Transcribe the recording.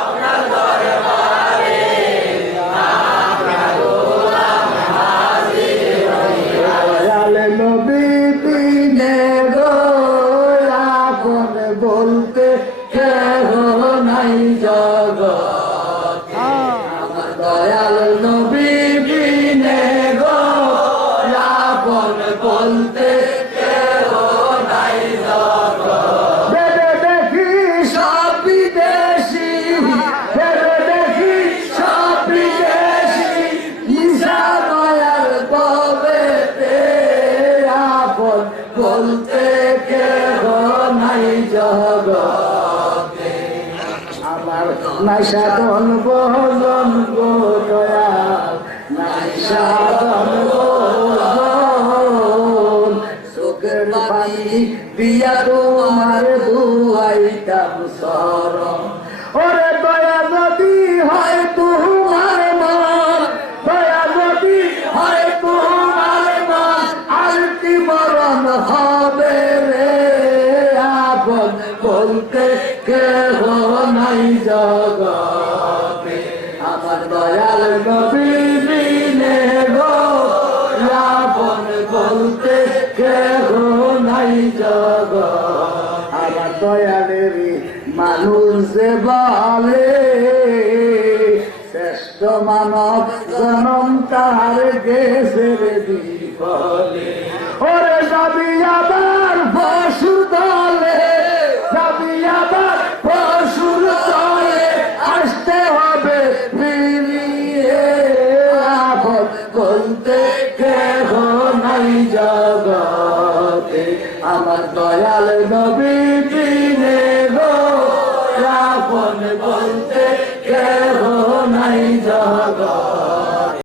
আপনার দরবারে আমরা গোলাম হাজির হইয়া দয়াল নবী বিনে গো আপন বলতে কেহ নাই জগতে আমার দয়াল নবী বিনে গো আপন বলতে কেহ নাই জগতে দেখি সব বিদেশি দেখি সব বিদেশি ঈশা দয়াল কবে আপন বলতে কেহ নাই জগতে আমার নাই সাধন বহন গো দয়াল নাই সাধন বহন চোখের পানি দিয়া তোমার দুয়াইতাম শরণ ওরে দয়া যদি হয় তোমার মন দয়া যদি হয় তোমার মন আর কি মরণ হবে রে আপন বলতে কেহ নাই জগতে আমার দয়াল নবী বিনে গো আপন বলতে কেহ নাই জগতে আমার দয়ালেরই মানুষ যে বলে শ্রেষ্ঠ মানব জনম তার গেছের বিফলে ওরে যাবি আবার পশুর দলে যাবি আবার পশুর দলে আসতে হবে ফিরিয়ে আপন বলতে কেহ নাই জগতে আমার দয়াল নবী বিনে গো আপন বলতে কেহ নাই জগতে।